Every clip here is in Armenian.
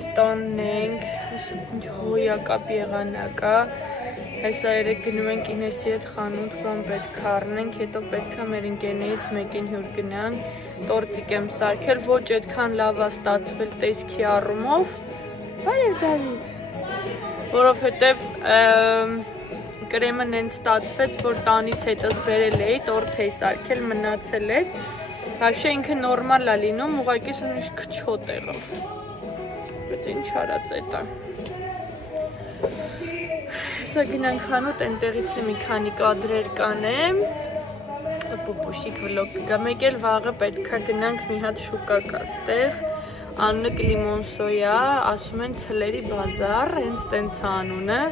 Հենց տանն ենք, ինչ հոյակապ եղանակա, հեսա երեք գնում ենք Ինեսի հետ խանութ բան պետք է առնենք, հետո պետք է մեր ընկերներից մեկին հյուր գնան, տորտիկ եմ սարքել, ոչ այդքան լավ է ստացվել տեսքի առումով, բարև Դավիթ, որովհետև կրեմը նենց ստացվեց, որ տանից հետս բերել էի, տորտ էի սարքել, մնացել էր, Вообще ինքը նորմալ է լինում, ուղղակի ինչ քչոտ եղավ, բայց ինչ արած էտա Հեսա գնանք խանութ, այնտեղից է մի քանի կադրեր կանեմ, պուպուշիկ վլոգ կգա, մեկ էլ վաղը պետք է գնանք մի հատ շուկա կա ստեղ, անունը Կլիմոնսոյա, ասում են ցլերի բազար, հենց տենց անունը,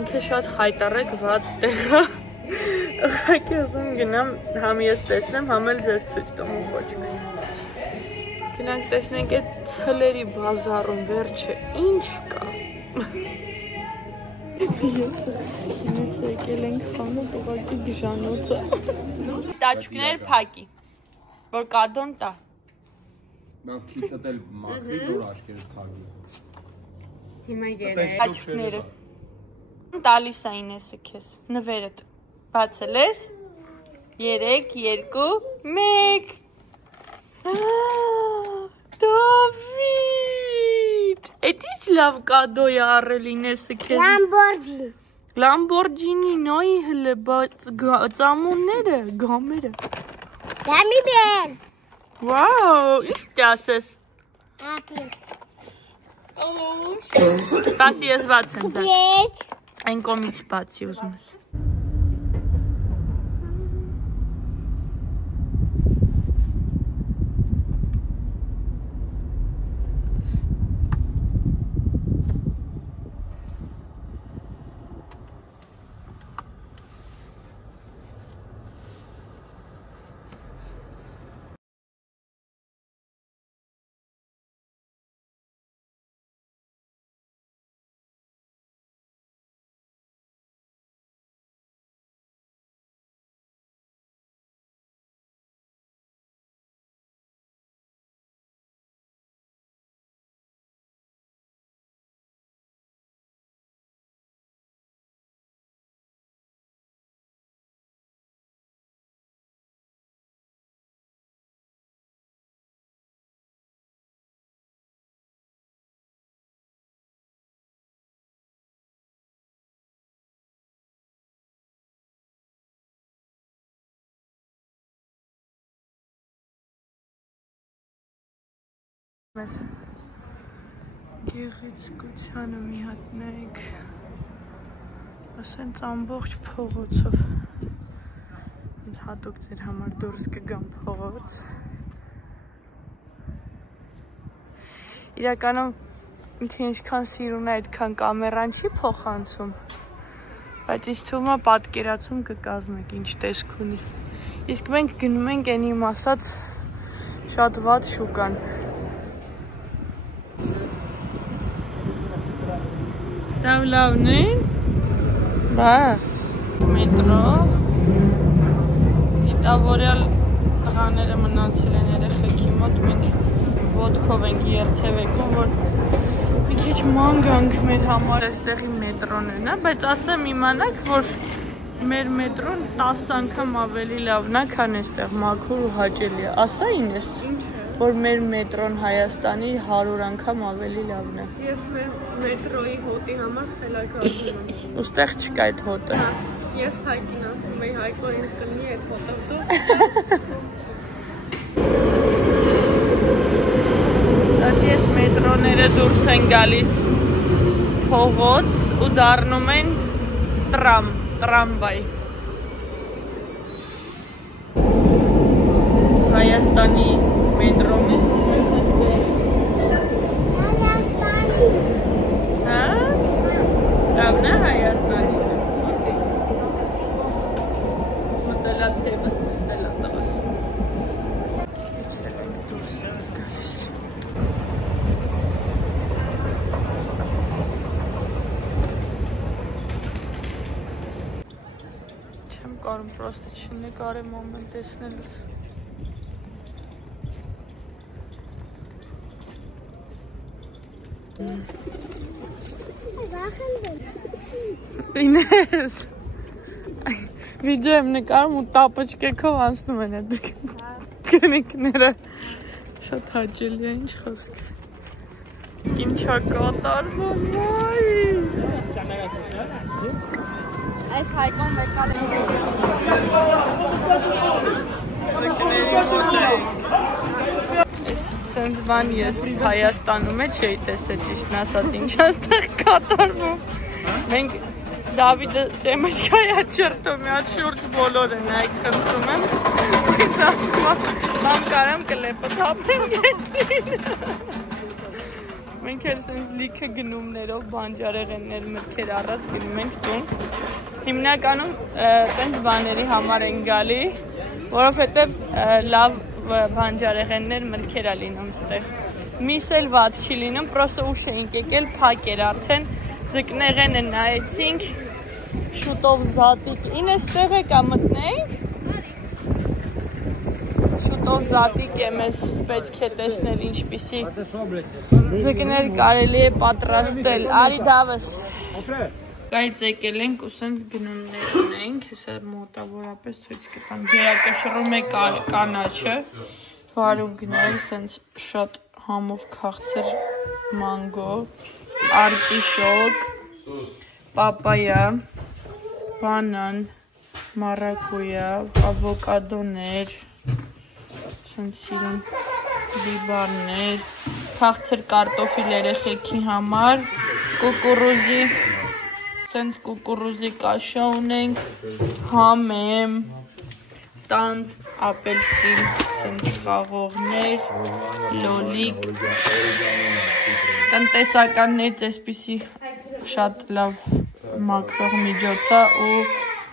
ինքը շատ խայտառակ վատ տեղ է, ուղղակի ուզում գնամ, համ ես տեսնեմ, համ էլ ձեզ ցույց տամ ու խոչք։ Գնանք տեսնենք այդ ցլերի բազարում վերջը ինչ կա։ Ինես եկել ենք խանութ, ուղղակի գժանոց է։ Տաճուկներ փակի, որ կադոն տա։ Բայց քիթդ էլ մաքրի, որ աշկերտ փակի։ Հիմա գերե։ Տաճուկները։ Տալիս է Ինեսը քեզ, նվերդ։ Բացել ես, 3, 2, 1 Դավիթ, էդ ինչ լավ կադո է առել Ինեսը քեզ Լամբորջինի, նոյի հլը, ծամունները, գամերը Գամի բեր Վաու, ինչ տասես Բասի ես բաց եմ ձակ Այն կոմից բացի ուզում ես Մեզ գեղեցկությանը մի հատ նայեք ասենց ամբողջ փողոցով ինձ հատուկ ձեր համար դուրս կգամ փողոց իրականում ինքը ինչքան սիրուն է այդքան կամերան չի փոխանցում բայց ինձ թվում է պատկերացում կկազմեք ինչ տեսք ունի իսկ մենք գնում ենք այն իմ ասած շատ վատ շուկան Լավն են, բա, մետրո, դիտավորյալ տղաները մնացել են երեխեքի մոտ, մենք ոտքով ենք երթևեկում, որ մի քիչ ման գանք մեր համար այստեղի մետրոն է, բայց ասեմ իմանաք, որ մեր մետրոն 10 անգամ ավելի լավն է, քան այստեղ մաքուր ու հաճելի է, ասա Ինես, որ մեր մետրոն Հայաստանի 100 անգամ ավելի լավն է։ Ես մեր մետրոյի հոտի համար խելագարվում եմ։ Ոստեղ չկա այդ հոտը։ Ես Հայկին ասում եի, Հայկոր ինձ կլինի այդ հոտով դու։ Ստացի ես մետրոները դուրս են գալիս փողոց ու դառնում են տրամվայ։ Հայաստանի մետրոն է սիրել հստեղ։ Հայաստանի։ Հա? Լավն է Հայաստանի։ Okay։ Մտելա թևս նստելա տղաս։ Իջրել ենք դուրս ենք գալիս։ Չեմ կարում պրոստը չնկարեմ ամեն տեսնելուց։ Ինես վիդեո եմ նկարում ու տապոչկեքով անցնում են այդ կնիկները շատ հաճելի է ինչ խոսք ինչա կատարվում Այս հայկոն մեկալ Այս սենց բան ես Հայաստանում չէի տեսել ճիշտն ասած ինչ այստեղ կատարվում Մենք Դավիդը սեմեջկայա չրտում մի հատ շուրջ բոլոր են այք խնդրում եմ ինձ ասում բան կարամ կլեպը թափեմ գետին Մենք էլ սենց լիքը գնումներով բանջարեղեններ մտքեր առած գնում ենք տուն Հիմնականում տենց բաների համար են գալի որովհետև լավ բանջարեղեններ մրգեր է լինում ստեղ Միս էլ վատ չի լինում պրոստը ուշ էինք եկել փակ էր արդեն Ձկնեղենը նայեցինք, շուտով զատիկ, ինես տեղ եկա մտնեինք, շուտով զատիկ է մեզ պետք է տեսնել ինչպիսի ձկներ կարելի է պատրաստել, արի դավս Կայից եկել ենք ու սենց գնումներ ունենք, հեսա մոտավորապես ցույց կտամ, գերակշռում է կանաչը, վարունգներ, սենց շատ համով քաղցր մանգո Արտիշոկ, պապայա, բանան, մարակույա, ավոկադոներ, սիրուն բիբարներ, քաղցր կարտոֆիլ երեխեքի համար, կուկուռուզի, սենց կուկուռուզի կաշա ունենք, համեմ, տանձ, ապելսին, սենց խաղողներ, լոլիկ, Տնտեսականներից այսպիսի շատ լավ մաքրող միջոց է ու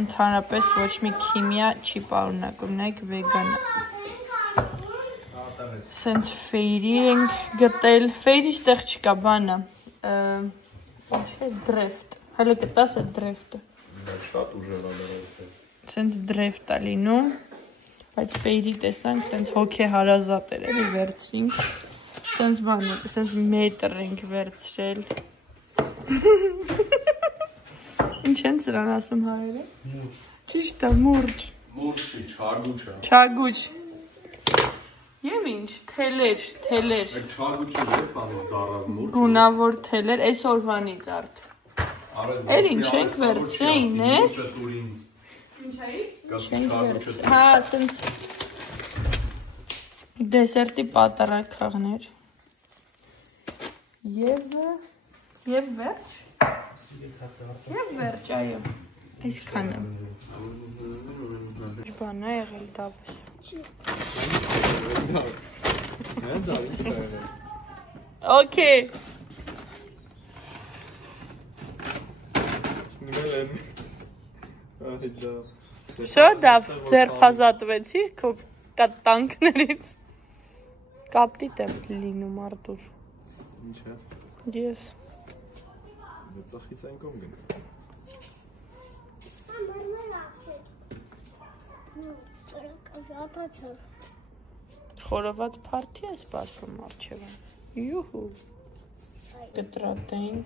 ընդհանրապես ոչ մի քիմիա չի պարունակում, նայեք վեգան է։ Սենց ֆեյրի ենք գտել, ֆեյրի ստեղ չկա բանը, ինչ է դրեֆտ, հələ գտաս է դրեֆտը։ Շատ ուժեղ է դրեֆտը։ Սենց դրեֆտ է լինում, բայց ֆեյրի տեսանք, սենց հոգե հարազատ էր էլի վերցրինք։ Սենց բան է, սենց մետր ենք վերցրել Ինչ են սրան ասում հայերը? Ճիշտ է, մուրջ Մուրջ չի, չագուչ է Չագուչ Եվ ինչ, թելեր Այդ չագուչը երբ անով դարավ մուրջ Գունավոր թելեր, այս օրվանից արդ Էր ինչ ենք վերցրեին ես Հա, սենց Դեսերտի պատարակաղներ Եվ վերջ Եվ վերջ, այո Այսքան եմ Բան է եղել դավս Okay Շո դավ ձերբազատվեցի քո տանքներից Կապտիտ եմ լինում Արտուր Ինչ է? Ես Դե ծախից այն կողմ գնք Խորոված փարթի է սպասվում արջևան Յուհու Կտրատենք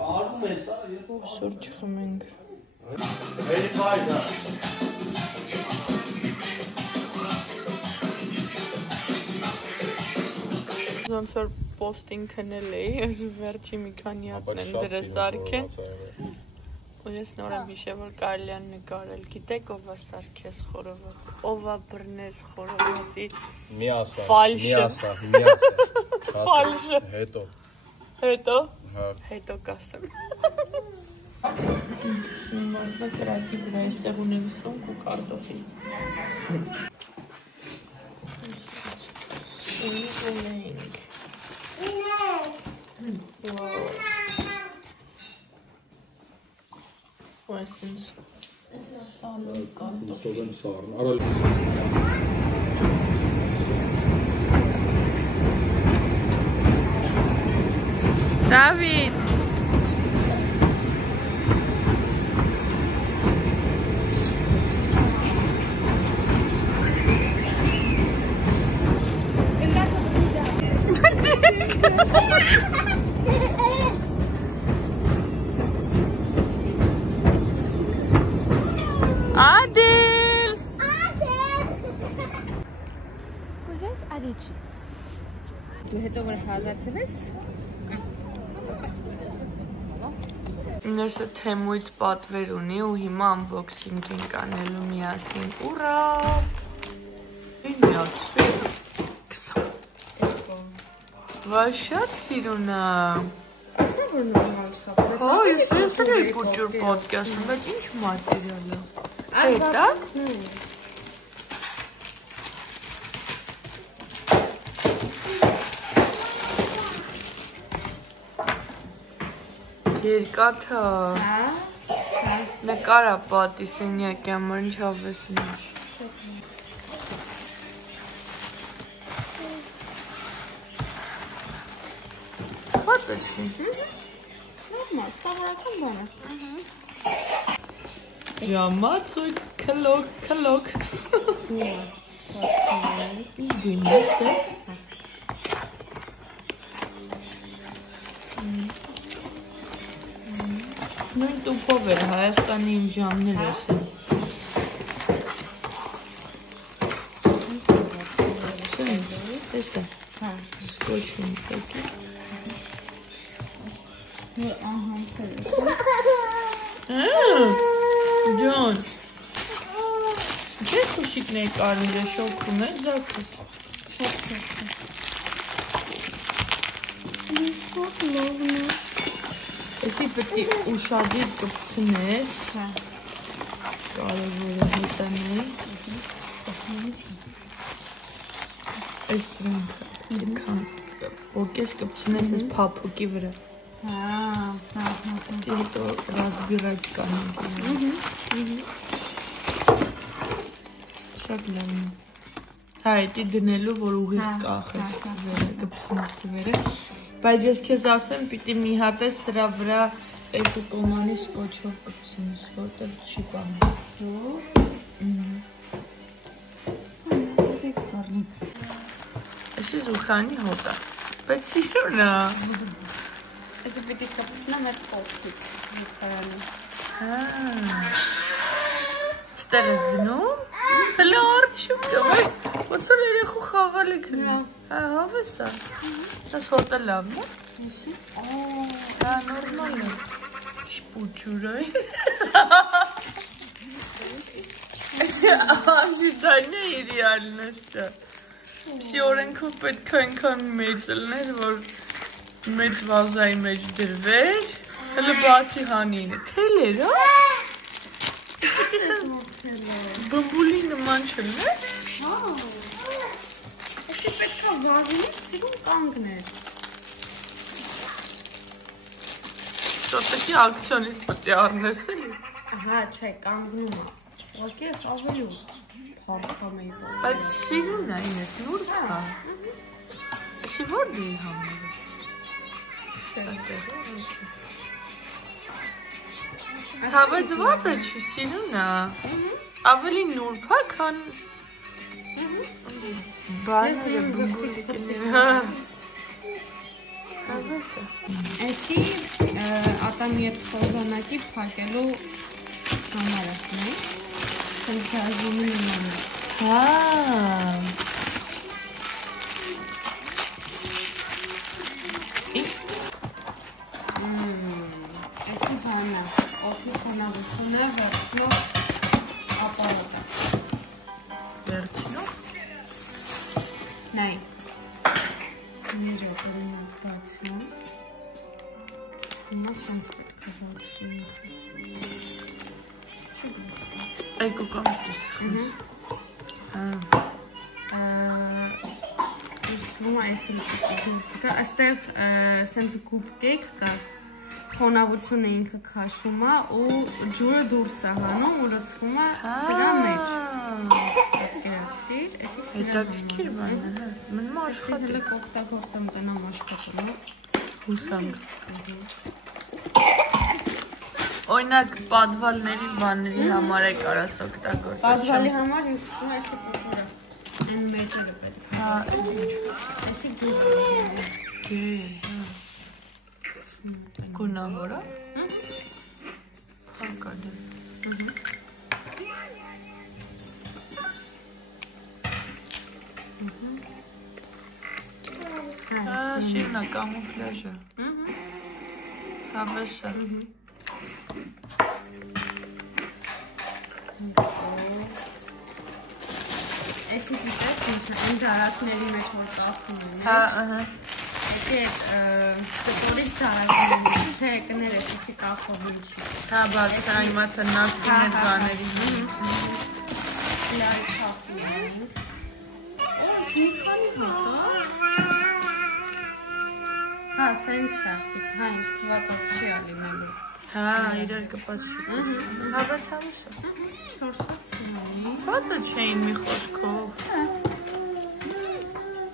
Կարում ես, ես Սուրճ խմենք Հերի պայդ է Ոնց որ պոստին քնել էի, ես վերջի մի քանի հատն եմ դրես արքեն ու ես նոր եմ հիշել, որ կարելի է նկարել, գիտեք ով է սարքես խորովածը, ով է բռնես խորովածի ֆալշը, ֆալշը, հետո կասեմ Մասնա կրակի վրա այստեղ ունեմ սոնք ու կարտոֆիլ ունենք Այսինչ սալոն կարտոֆիլ Դավիթ Adel! Կուզես արիչի։ Դու հետո որ հազացել ես։ Ինեսը թեմույթ պատվեր ունի ու հիմա unboxing ենք անելու միասին։ Ուրա! Ինյացի։ Վայ շատ սիրուն է։ Ասա որ նորմալ չկա։ Հա, ես էլ եմ փոքր podcast-ում, բայց ինչ մատերիալ է։ Էտա։ Երկաթը։ Հա։ Նկարա պատի սենյակի համար ինչ հավեսին է։ Պատեցի։ Նորմալ, սովորական բան է։ Ժամացույց քլոք։ Ինչ գույնս է։ Նույն տուփով էր Հայաստանի իմ ժամներ ասել։ Տեսա։ Հա։ Սկոշում տակի։ Ահա, Ջոն։ Ինչ խուշիկներ կարմիր է շոքում է զակը։ Շատ լավն է։ Էսի պետք է ուշադիր կպցնես։ Հա։ Կարևոր է հեսանել։ Այս ռունքը պոկես կպցնես ես փափուկի վրա։ Հա։ Հետո ռազբիրակ կանենք։ Շատ լավն է։ Հա, էտի դնելու, որ ուղիղ կախես թվերը, կպցնես թվերը։ Բայց ես քեզ ասեմ, պիտի մի հատ ես սրա վրա երկու կոմանի սկոչով կպցնես, որտեղ չի պանում։ Էսի զուխանի հոտ է, բայց սիրուն է։ Այսը պիտի կպցնեմ այդ փոքրից վիճարանը։ Ստեղ ես դնում։ Հլա արջում կավայ, ոնց որ երեխու խաղալ եք հնում։ Հա, հավես է։ Այս հոտը լավն է։ Հա, նորմալ է։ Շպուչուր է։ Այսի աժիտանյա իրիալն է սա։ Սի օրենքով պետք է այնքան մեծ լներ, որ մեծ վազայի մեջ դրվեր, հլը բացի հանին է, թել էր, հա? Պետք է բմբուլի նման չլներ? Հա։ Այսի պետք է վազինից սիրուն կանգներ։ Սոտեքի ակցիոնից պետք է առնես էլի։ Հա, չէ, կանգնում է։ Ոսկի ես ավելի փառքամ էի բան։ Բայց սիրուն է ինես, նուրբ է։ Այսի որ դի համները։ Հա, բայց վատը չի սիրուն է։ Ավելի նուրբ է, քան բաները բմբուլիկները։ Հավես է։ Այսի ատամի հետ խոզանակի փակելու համար է, նայ։ Սենցազումի նման է։ Հա։ Այսի բանը, օգնի խոնավությունը վերցնող ապարատը։ Վերջնով։ Նայ։ Նիրը կորինը բացնեմ։ Հիմա սանց պետք է բացնեմ։ Այգու կամտիս խմես։ Ուսում այսի կա, աստեղ սենց գուպկեկ կա, խոնավությունը ինքը քաշում է ու ջուրը դուրս է հանում ու լցվում է սրա մեջ։ Գրացիր, այսի սրա Հետաքրքիր բան է, հա։ Մնում աշխատել հելը կօգտագործեմ տնամ աշխատում, հուսանք։ Օրինակ պատվալների բաների համար է կարաս օգտագործել։ Պատվալի համար ինձ թվում է այսի կուտուրը, այն մեջերը պետք է։ Հա, Այսի գուպ։ Գունավոր է։ Հանկարդը։ Շիրնա կամուֆլաժը։ Հավեսը։ Էսի գիտես ինչ այն դարակների մեջ որ կախում են։ Հա, ահա։ Էսի սպորից դարակների չէ կներես էսի կախով ինչի։ Հա, բաց իմացա նասկին էր բաների։ Լայ կախում են։ Մի քանի հատա։ Հա, սենց է, հա, ինչ թված չի ալինելու։ Հա, իրար կպասի։ Հա, բայց հավեսը։ 400 սինանի։ Բատը չէին մի խոսքով։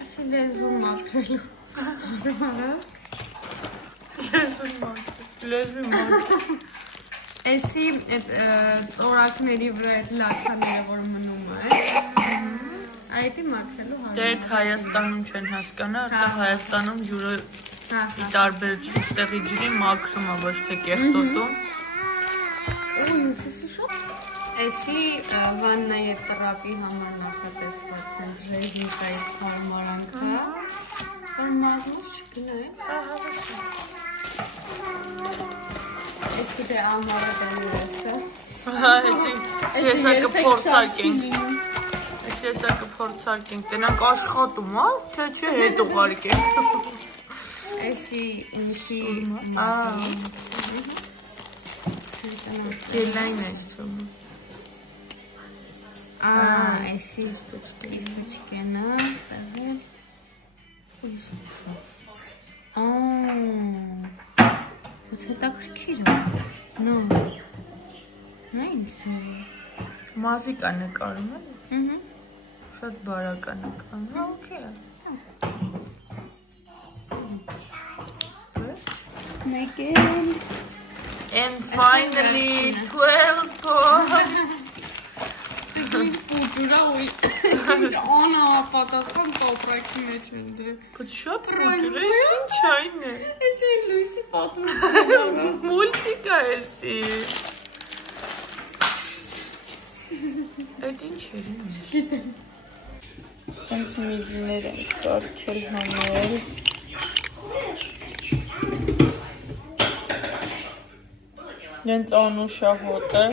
Ասի լեզուն մաքրելու։ Լեզվի մակ։ Էսի այդ ծորակների վրա այդ լաքաները որ մնում է, այդի մաքրելու հարմար։ Դե այդ Հայաստանում չեն հասկանա, արդեն Հայաստանում ջուրը ի տարբերություն ստեղի ջրի մաքրում է, ոչ թե կեղտոտում։ Ու ինձ շատ էսի վաննա եւ տրապի համար նախատեսված sense ռեզինկայի հարմարանքը, որ մազուս չգնային։ Էսի դե ամառը դերեսը։ Հա, էսի կփորձարկենք։ Էսի կփորձարկենք, տենանք աշխատում, հա, թե չէ հետ ուղարկենք։ Էսի ինքի Գելային է ստում։ Էսի իստուչկենը, ստեղի։ Ոց հետաքրքիր է։ Նո։ Նա ինձ է։ Մազիկ է նկարում է։ Շատ բարակ է նկարում, հա, օքեյ է։ Մեկ And finally 12 points. Պուջուրա ու ինչ անապատասխան տոպրակի մեջ են դրել։ Բայց շատ պուջուր է, ինչ այն է։ Էս է լույսի պատմությունը։ Մուլտիկ է էսի։ Այդ ինչ էր ինձ։ Գիտեմ։ Սենց միզիներ են կարգել համել։ Դենց անուշա հոտ է։